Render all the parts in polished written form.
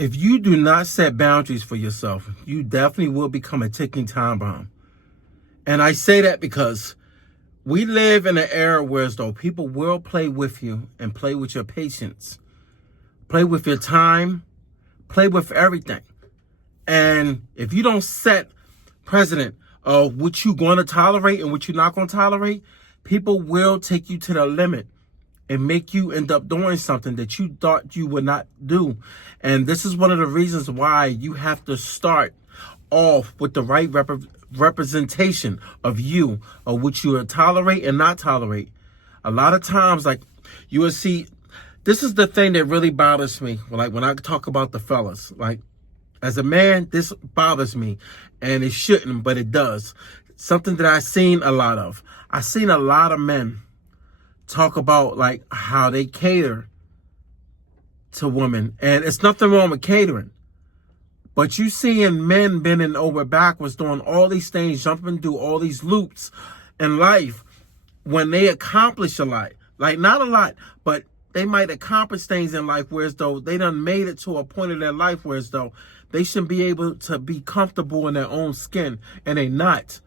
If you do not set boundaries for yourself, you definitely will become a ticking time bomb. And I say that because we live in an era where as though people will play with you and play with your patience, play with your time, play with everything. And if you don't set precedent of what you're going to tolerate and what you're not going to tolerate, people will take you to the limit and make you end up doing something that you thought you would not do. And this is one of the reasons why you have to start off with the right representation of you, of what you will tolerate and not tolerate. A lot of times, like, you will see, this is the thing that really bothers me. Like, when I talk about the fellas, like, as a man, this bothers me, and it shouldn't, but it does. Something that I've seen a lot of. I've seen a lot of men talk about like how they cater to women, and it's nothing wrong with catering, but you seeing men bending over backwards doing all these things, jumping through all these loops in life when they accomplish a lot. Like, not a lot, but they might accomplish things in life whereas though they done made it to a point in their life whereas though they should be able to be comfortable in their own skin, and they not.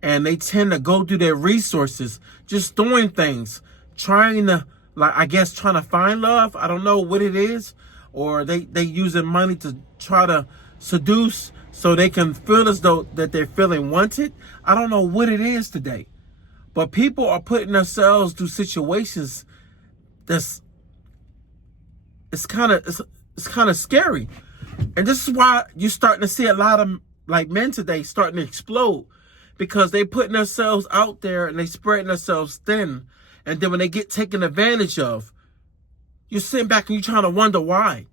And they tend to go through their resources just doing things, trying to, like, I guess, trying to find love. I don't know what it is. Or they using money to try to seduce so they can feel as though that they're feeling wanted. I don't know what it is today. But people are putting themselves through situations that's, it's kind of scary. And this is why you're starting to see a lot of like men today starting to explode, because they putting themselves out there and they spreading themselves thin. And then when they get taken advantage of, you're sitting back and you're trying to wonder why.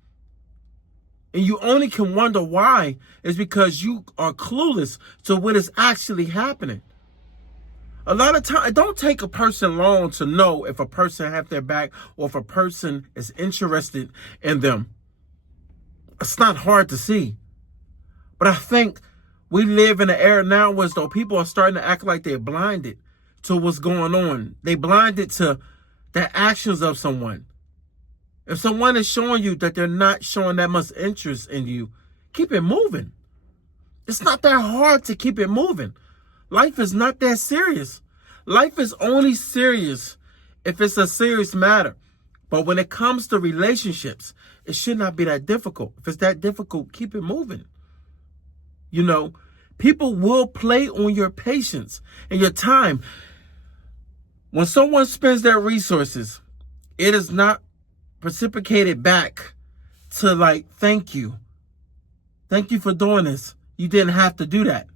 And you only can wonder why is because you are clueless to what is actually happening. A lot of time, it don't take a person long to know if a person have their back or if a person is interested in them. It's not hard to see. But I think we live in an era now where though people are starting to act like they're blinded to what's going on. They blinded to the actions of someone. If someone is showing you that they're not showing that much interest in you, keep it moving. It's not that hard to keep it moving. Life is not that serious. Life is only serious if it's a serious matter. But when it comes to relationships, it should not be that difficult. If it's that difficult, keep it moving. You know, people will play on your patience and your time. When someone spends their resources, it is not reciprocated back to like, thank you. Thank you for doing this. You didn't have to do that.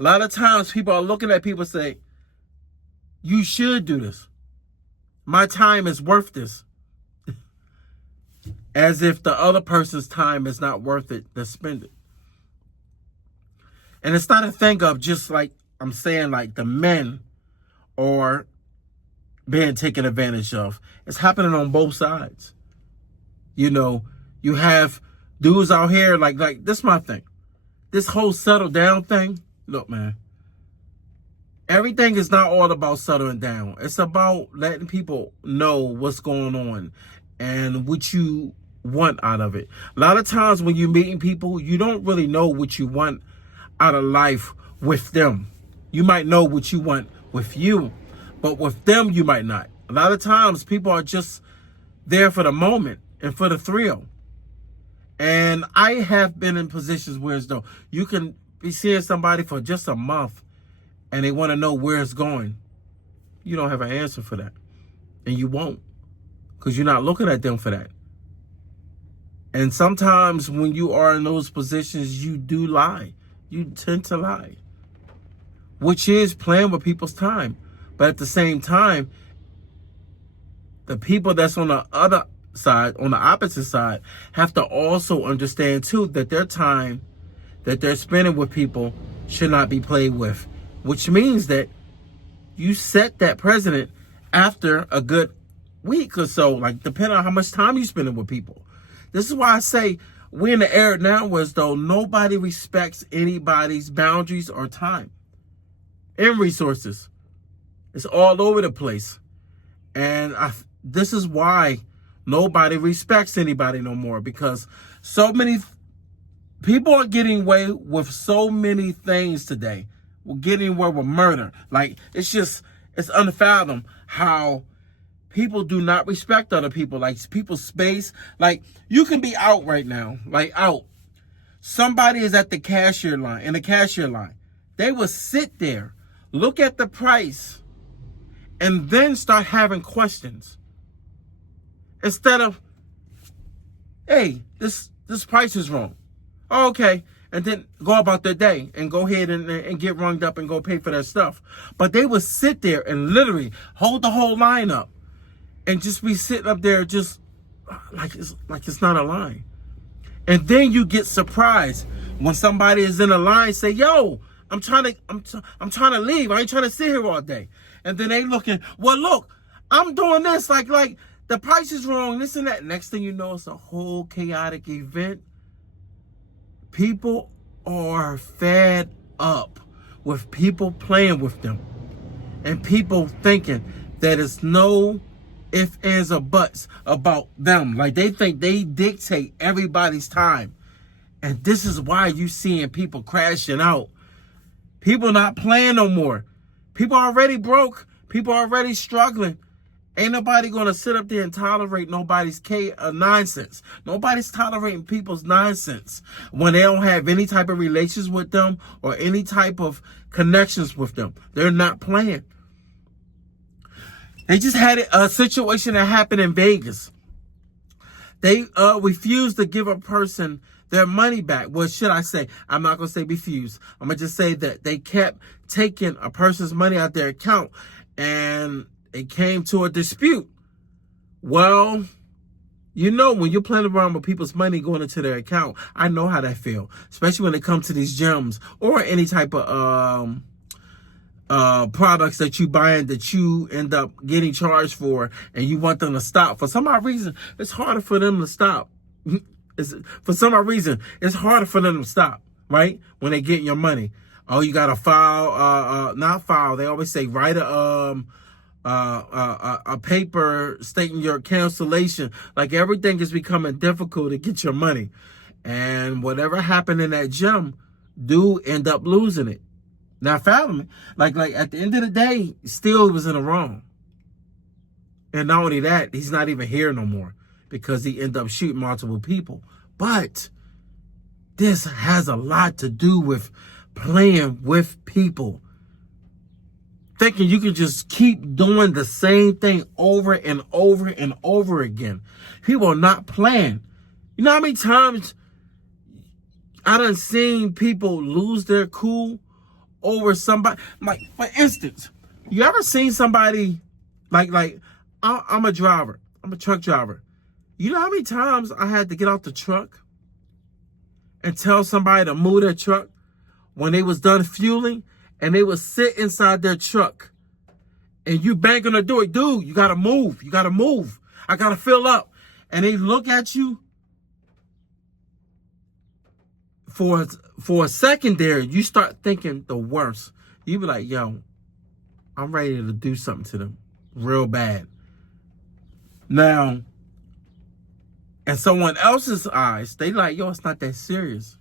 A lot of times people are looking at people and say, you should do this. My time is worth this. As if the other person's time is not worth it to spend it. And it's not a thing of just like, I'm saying like the men are being taken advantage of. It's happening on both sides. You know, you have dudes out here like this is my thing. This whole settle down thing. Look, man. Everything is not all about settling down. It's about letting people know what's going on and what you want out of it. A lot of times when you're meeting people, you don't really know what you want out of life with them. You might know what you want with you, but with them, you might not. A lot of times people are just there for the moment and for the thrill. And I have been in positions where as though you can be seeing somebody for just a month and they want to know where it's going. You don't have an answer for that. And you won't, because you're not looking at them for that. And sometimes when you are in those positions, you do lie. You tend to lie, which is playing with people's time. But at the same time, the people that's on the other side, on the opposite side, have to also understand too that their time that they're spending with people should not be played with, which means that you set that precedent after a good week or so, like depending on how much time you're spending with people. This is why I say we're in the era now where as though nobody respects anybody's boundaries or time and resources. It's all over the place. And this is why Nobody respects anybody no more because so many people are getting away with so many things today. We're getting away with murder. Like, it's unfathomable how people do not respect other people. Like, people's space. Like, you can be out right now. Like, out. Somebody is at the cashier line, in the cashier line. They will sit there, look at the price, and then start having questions. Instead of, hey, this price is wrong. Oh, okay. And then go about their day and go ahead and get runged up and go pay for their stuff. But they would sit there and literally hold the whole line up and just be sitting up there just like it's not a line. And then you get surprised when somebody is in a line, say, yo, I'm trying to leave. I ain't trying to sit here all day. And then they looking, well, look, I'm doing this, like the price is wrong, this and that. Next thing you know, it's a whole chaotic event. People are fed up with people playing with them and people thinking that it's no ifs, ands, or buts about them. Like, they think they dictate everybody's time. And this is why you seeing people crashing out. People not playing no more. People already broke. People already struggling. Ain't nobody going to sit up there and tolerate nobody's nonsense. Nobody's tolerating people's nonsense when they don't have any type of relations with them or any type of connections with them. They're not playing. They just had a situation that happened in Vegas. They refused to give a person their money back. Well, should I say? I'm not going to say refuse. I'm going to just say that they kept taking a person's money out their account and it came to a dispute. Well, you know, when you're playing around with people's money going into their account, I know how that feels, especially when it comes to these gyms or any type of products that you buy and that you end up getting charged for and you want them to stop. For some odd reason, it's harder for them to stop. For some odd reason, it's harder for them to stop, right? When they get your money. Oh, you got to file, not file. They always say write a paper stating your cancellation. Like, everything is becoming difficult to get your money. And whatever happened in that gym, do end up losing it. Now, fathom it. Like at the end of the day, still was in the wrong. And not only that, he's not even here no more because he ended up shooting multiple people. But this has a lot to do with playing with people. Thinking you can just keep doing the same thing over and over and over again. People are not playing. You know how many times I done seen people lose their cool over somebody? Like, for instance, you ever seen somebody, like I'm a driver. I'm a truck driver. You know how many times I had to get out the truck and tell somebody to move their truck when they was done fueling? And they would sit inside their truck. And you bang on the door, dude, you got to move. You got to move. I got to fill up. And they look at you. For a second there, you start thinking the worst. You be like, yo, I'm ready to do something to them real bad. Now, in someone else's eyes, they like, yo, it's not that serious.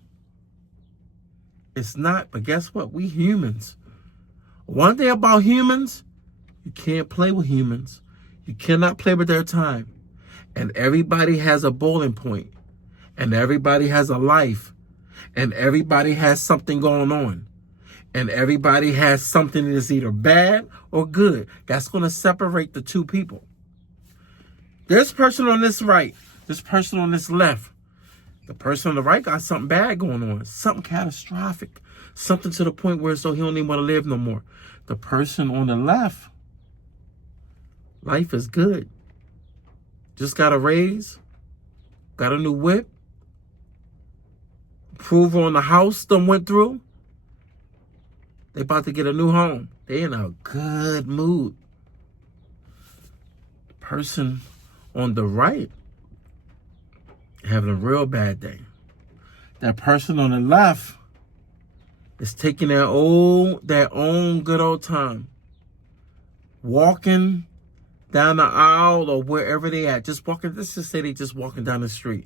It's not, but guess what? We humans. One thing about humans, you can't play with humans. You cannot play with their time. And everybody has a bowling point. And everybody has a life. And everybody has something going on. And everybody has something that is either bad or good. That's going to separate the two people. This person on this right, this person on this left. The person on the right got something bad going on, something catastrophic, something to the point where so he don't even want to live no more. The person on the left, life is good. Just got a raise, got a new whip, approval on the house done went through. They about to get a new home. They in a good mood. The person on the right having a real bad day. That person on the left is taking their own good old time, walking down the aisle or wherever they at, just walking, let's just say they just walking down the street.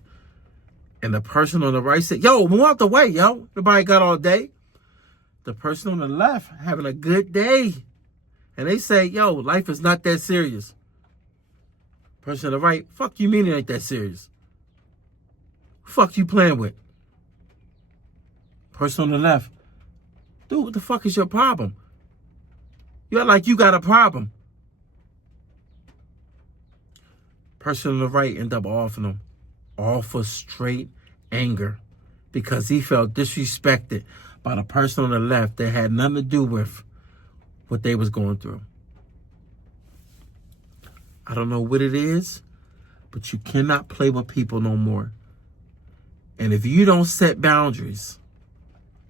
And the person on the right said, yo, move out the way, yo. Nobody got all day. The person on the left having a good day. And they say, yo, life is not that serious. Person on the right, fuck you mean it ain't that serious? Fuck you playing with? Person on the left, dude, what the fuck is your problem? You're like you got a problem. Person on the right end up offering him all for straight anger because he felt disrespected by the person on the left that had nothing to do with what they was going through. I don't know what it is, but you cannot play with people no more. And if you don't set boundaries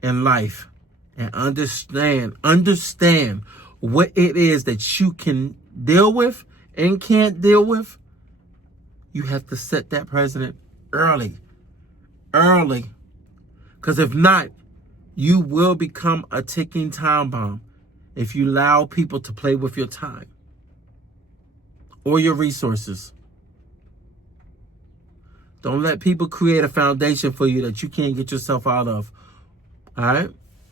in life and understand what it is that you can deal with and can't deal with, you have to set that precedent early. Because if not, you will become a ticking time bomb if you allow people to play with your time or your resources. Don't let people create a foundation for you that you can't get yourself out of. All right?